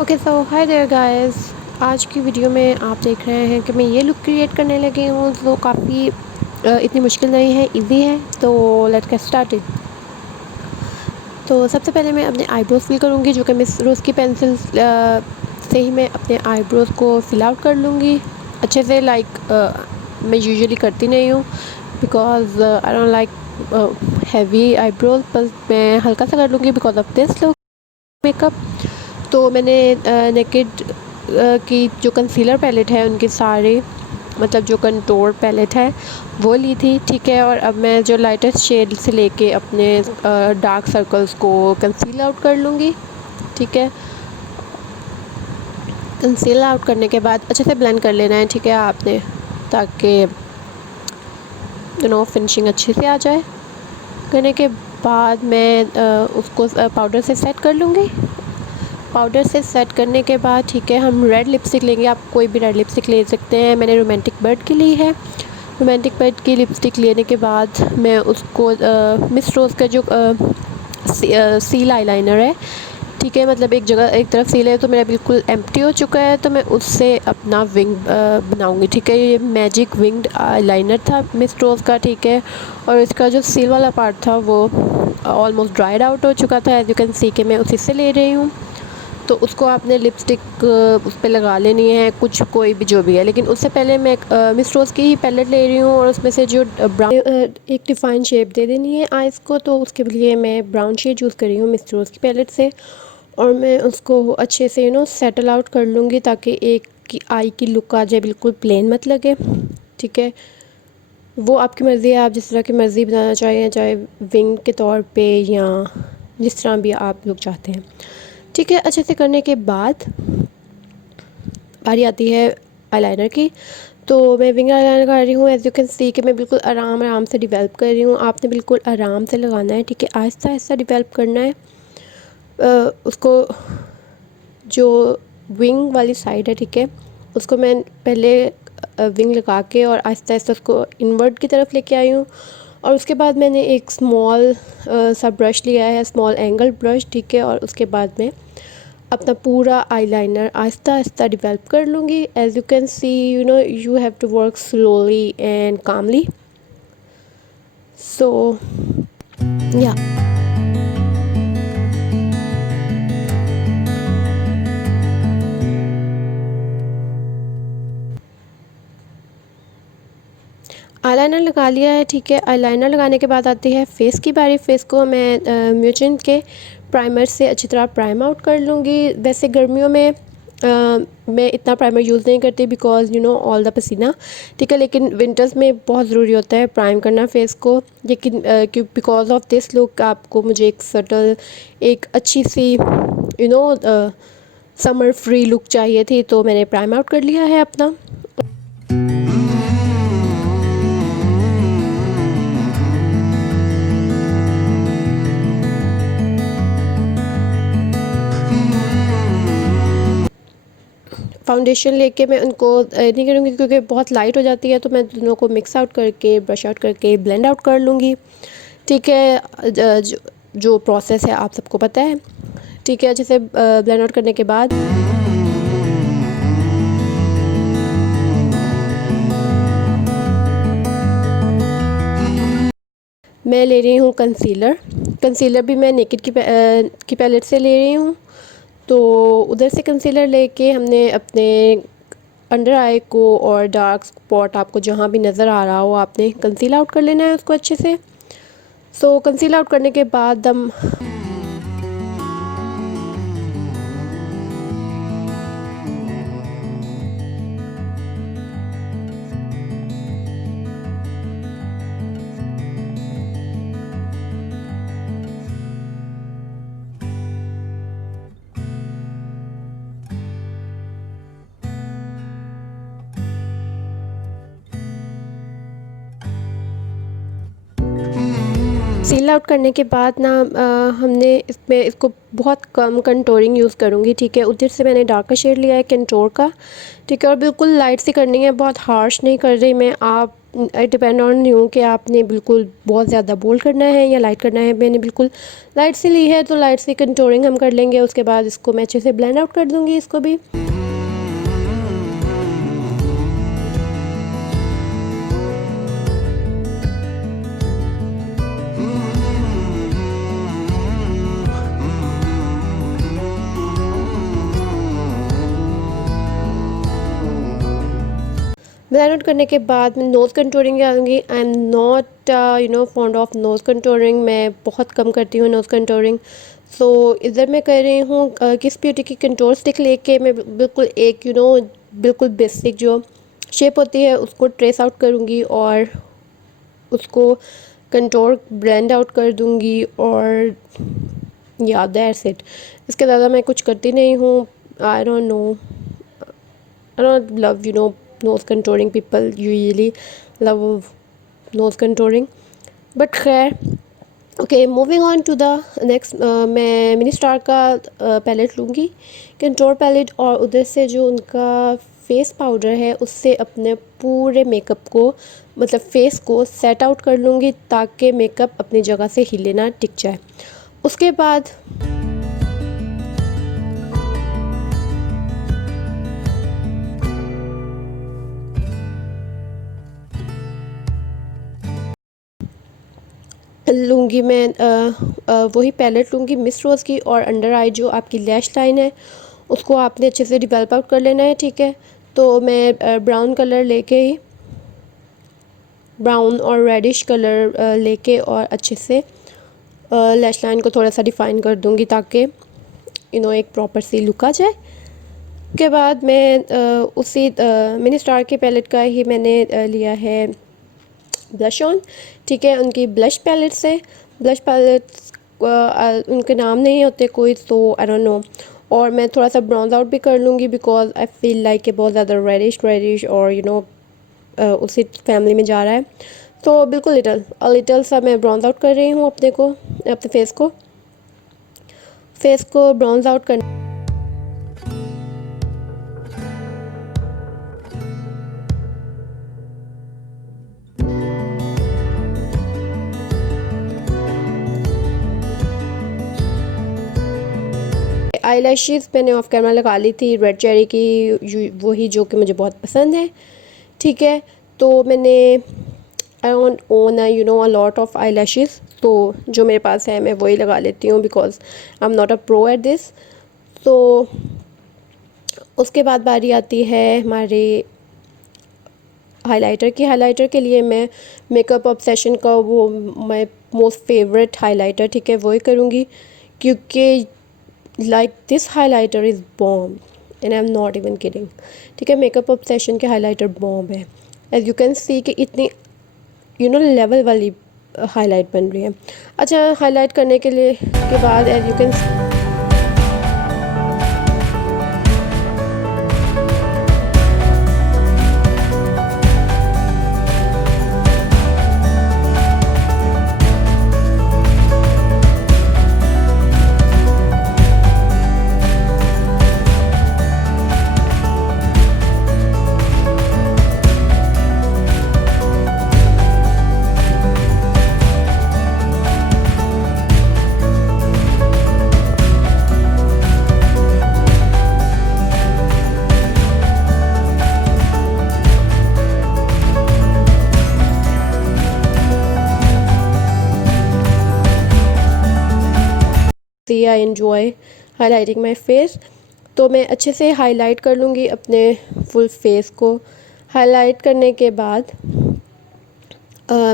Okay so hi there guys. आज की video में आप देख रहे हैं कि मैं ये लुक क्रिएट करने लगी हूँ जो काफ़ी इतनी मुश्किल नहीं है, इजी है। तो लेट्स गेट स्टार्टेड। तो सबसे पहले मैं अपने आईब्रोज फिल करूँगी, जो कि मिस रोज़ की पेंसिल से ही मैं अपने आईब्रोज को फिल आउट कर लूँगी अच्छे से। मैं यूजुअली करती नहीं हूँ because I don't like heavy eyebrows, बस मैं हल्का सा कर लूँगी because of this look makeup. तो मैंने नेकेड की जो कंसीलर पैलेट है उनके सारे मतलब जो कंटोर पैलेट है वो ली थी, ठीक है। और अब मैं जो लाइटेस्ट शेड से लेके अपने डार्क सर्कल्स को कंसील आउट कर लूँगी, ठीक है। कंसील आउट करने के बाद अच्छे से ब्लेंड कर लेना है, ठीक है आपने, ताकि फिनिशिंग अच्छे से आ जाए। करने के बाद मैं उसको पाउडर से सेट कर लूँगी। पाउडर से सेट करने के बाद ठीक है, हम रेड लिपस्टिक लेंगे। आप कोई भी रेड लिपस्टिक ले सकते हैं। मैंने रोमांटिक बर्ड की ली है। रोमांटिक बर्ड की लिपस्टिक लेने के बाद मैं उसको मिस रोज़ का जो सील आईलाइनर है, ठीक है, मतलब एक तरफ सील है तो मेरा बिल्कुल एम्प्टी हो चुका है, तो मैं उससे अपना विंग बनाऊंगी, ठीक है। ये मैजिक विंग्ड आईलाइनर था मिस रोज़ का, ठीक है। और इसका जो सील वाला पार्ट था वो ऑलमोस्ट ड्राइड आउट हो चुका था, एज यू कैन सी के मैं उसी से ले रही हूँ। तो उसको आपने लिपस्टिक उस पर लगा लेनी है, कुछ कोई भी जो भी है। लेकिन उससे पहले मैं मिस रोज़ की ही पैलेट ले रही हूँ और उसमें से जो ब्राउन एक डिफाइन शेप दे देनी है आइज़ को। तो उसके लिए मैं ब्राउन शेड यूज़ कर रही हूँ मिस रोज़ की पैलेट से, और मैं उसको अच्छे से सेटल आउट कर लूँगी ताकि एक की आई की लुक आ जाए, बिल्कुल प्लेन मत लगे, ठीक है। वो आपकी मर्ज़ी है, आप जिस तरह की मर्ज़ी बनाना चाहें, चाहे विंग के तौर पे या जिस तरह भी आप लोग चाहते हैं, ठीक है। अच्छे से करने के बाद बारी आती है आईलाइनर की। तो मैं विंग आईलाइनर लगा रही हूँ, एज यू कैन सी कि मैं बिल्कुल आराम आराम से डेवलप कर रही हूँ। आपने बिल्कुल आराम से लगाना है, ठीक है, आहिस्ता आहिस्ता डेवलप करना है। उसको जो विंग वाली साइड है, ठीक है, उसको मैं पहले विंग लगा के और आहिस्ता आहिस्ता उसको इनवर्ट की तरफ लेके आई हूँ। और उसके बाद मैंने एक स्मॉल सा ब्रश लिया है, स्मॉल एंगल ब्रश, ठीक है। और उसके बाद मैं अपना पूरा आईलाइनर आहिस्ता आहिस्ता डेवलप कर लूँगी। As you can see you have to work slowly and calmly. So या आईलाइनर लगा लिया है, ठीक है। आईलाइनर लगाने के बाद आती है फेस की बारी। फेस को मैं म्यूचिन के प्राइमर से अच्छी तरह प्राइम आउट कर लूँगी। वैसे गर्मियों में मैं इतना प्राइमर यूज़ नहीं करती बिकॉज ऑल द पसीना, ठीक है। लेकिन विंटर्स में बहुत ज़रूरी होता है प्राइम करना फेस को। लेकिन बिकॉज ऑफ दिस लुक आपको मुझे एक सटल, एक अच्छी सी समर फ्री लुक चाहिए थी, तो मैंने प्राइम आउट कर लिया है अपना। फाउंडेशन लेके मैं उनको नहीं करूँगी क्योंकि बहुत लाइट हो जाती है, तो मैं दोनों को मिक्स आउट करके, ब्रश आउट करके ब्लेंड आउट कर लूँगी, ठीक है। जो प्रोसेस है आप सबको पता है, ठीक है। अच्छे से ब्लेंड आउट करने के बाद मैं ले रही हूँ कंसीलर। कंसीलर भी मैं नेकेड की पैलेट से ले रही हूँ। तो उधर से कंसीलर लेके हमने अपने अंडर आई को और डार्क स्पॉट आपको जहाँ भी नज़र आ रहा हो आपने कंसील आउट कर लेना है उसको अच्छे से। सो कंसील आउट करने के बाद हम सील आउट करने के बाद ना हमने इसको बहुत कम कंटोरिंग यूज़ करूँगी, ठीक है। उधर से मैंने डार्कर शेड लिया है कंटोर का, ठीक है। और बिल्कुल लाइट सी करनी है, बहुत हार्श नहीं कर रही मैं। आप डिपेंड ऑन यू कि आपने बिल्कुल बहुत ज़्यादा बोल्ड करना है या लाइट करना है। मैंने बिल्कुल लाइट से ली है, तो लाइट से कंटूरिंग हम कर लेंगे। उसके बाद इसको मैं अच्छे से ब्लेंड आउट कर दूँगी इसको भी। ब्लेंड आउट करने के बाद मैं नोज़ कंटूरिंग आऊँगी। I am not fond of nose contouring, मैं बहुत कम करती हूँ नोज़ कंटूरिंग। सो इधर मैं कर रही हूँ किस ब्यूटी की कंटूर स्टिक लेके मैं बिल्कुल एक बिल्कुल बेसिक जो शेप होती है उसको ट्रेस आउट करूँगी और उसको कंटूर ब्लेंड आउट कर दूँगी। और या दैट्स इट, इसके ज़्यादा मैं कुछ करती नहीं हूँ। I don't know, I don't love nose contouring. People usually love nose contouring, but खैर okay, moving on to the next. मैं मिनी स्टार का पैलेट लूँगी, कंटूर पैलेट, और उधर से जो उनका फेस पाउडर है उससे अपने पूरे मेकअप को मतलब फेस को सेट आउट कर लूँगी ताकि मेकअप अपनी जगह से हिले ना, टिक जाए। उसके बाद लूँगी मैं वही पैलेट लूँगी मिस रोज़ की, और अंडर आई जो आपकी लैश लाइन है उसको आपने अच्छे से डिवेलप आउट कर लेना है, ठीक है। तो मैं ब्राउन कलर लेके ही, ब्राउन और रेडिश कलर लेके और अच्छे से लैश लाइन को थोड़ा सा डिफ़ाइन कर दूँगी ताकि एक प्रॉपर सी लुक आ जाए। के बाद मैं उसी मिनी स्टार के पैलेट का ही मैंने लिया है ब्लश ऑन, ठीक है। उनकी ब्लश पैलेट से, ब्लश पैलेट्स उनके नाम नहीं होते कोई, तो आई डोंट नो। और मैं थोड़ा सा ब्राउन आउट भी कर लूँगी बिकॉज आई फील लाइक कि बहुत ज़्यादा रेडिश और उसी फैमिली में जा रहा है। तो बिल्कुल लिटल सा मैं ब्राउन आउट कर रही हूँ अपने फेस को ब्राउन आउट कर। आई लैशेज़ मैंने ऑफ कैमरा लगा ली थी रेड चेरी की, वही जो कि मुझे बहुत पसंद है, ठीक है। तो मैंने I don't own a lot of I lashes, तो जो मेरे पास है मैं वही लगा लेती हूँ because I am not a pro at this. तो उसके बाद बारी आती है हमारे हाइलाइटर की। हाइलाइटर के लिए मैं मेकअप ऑब्सेशन का वो माय मोस्ट फेवरेट हाइलाइटर, ठीक है, वही करूँगी क्योंकि like this highlighter is bomb and I am not even kidding, ठीक है। मेकअप ऑब्सेशन के हाइलाइटर बॉम्ब है, एज यू कैन सी कि इतनी लेवल वाली हाईलाइट बन रही है। अच्छा, हाईलाइट करने के बाद as you can see I enjoy highlighting my face. तो मैं अच्छे से हाईलाइट कर लूँगी अपने फुल फेस को। हाईलाइट करने के बाद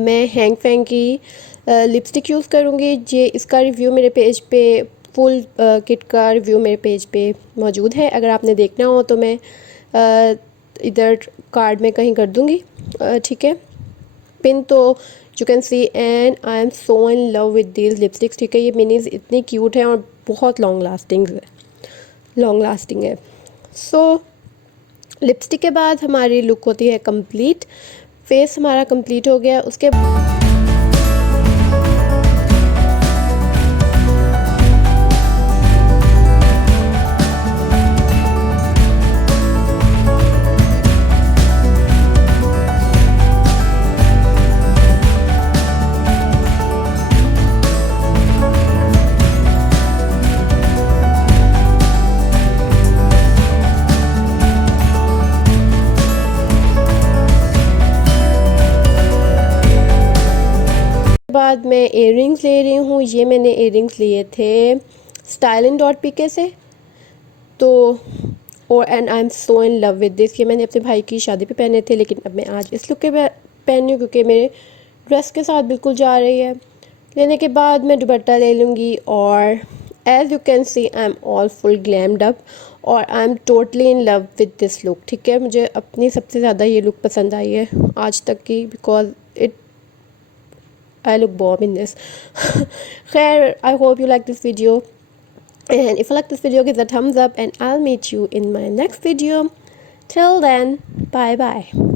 मैं हैंग फैंग की लिपस्टिक यूज़ करूँगी। जे इसका रिव्यू मेरे पेज पे, फुल किट का रिव्यू मेरे पेज पे मौजूद है, अगर आपने देखना हो तो मैं इधर कार्ड में कहीं कर दूँगी, ठीक है, पिन। तो you can C and I am so in love with these lipsticks, ठीक है। ये मिनीज इतनी क्यूट हैं और बहुत लॉन्ग लास्टिंग है। सो लिपस्टिक के बाद हमारी लुक होती है कंप्लीट, फेस हमारा कंप्लीट हो गया। उसके बाद मैं इयररिंग्स ले रही हूँ। ये मैंने इयररिंग्स लिए थे Style&.pk से, तो और and I am so in love with this. ये मैंने अपने भाई की शादी पे पहने थे, लेकिन अब मैं आज इस लुक के पहन रही हूँ क्योंकि मेरे ड्रेस के साथ बिल्कुल जा रही है। लेने के बाद मैं दुपट्टा ले लूँगी और as you can see I am all full glammed up और I am totally in love with this look. ठीक है, मुझे अपनी सबसे ज़्यादा ये लुक पसंद आई है आज तक की, because it I look bomb in this. खैर, I hope you like this video. And if you like this video, give it a thumbs up and I'll meet you in my next video. Till then, bye bye.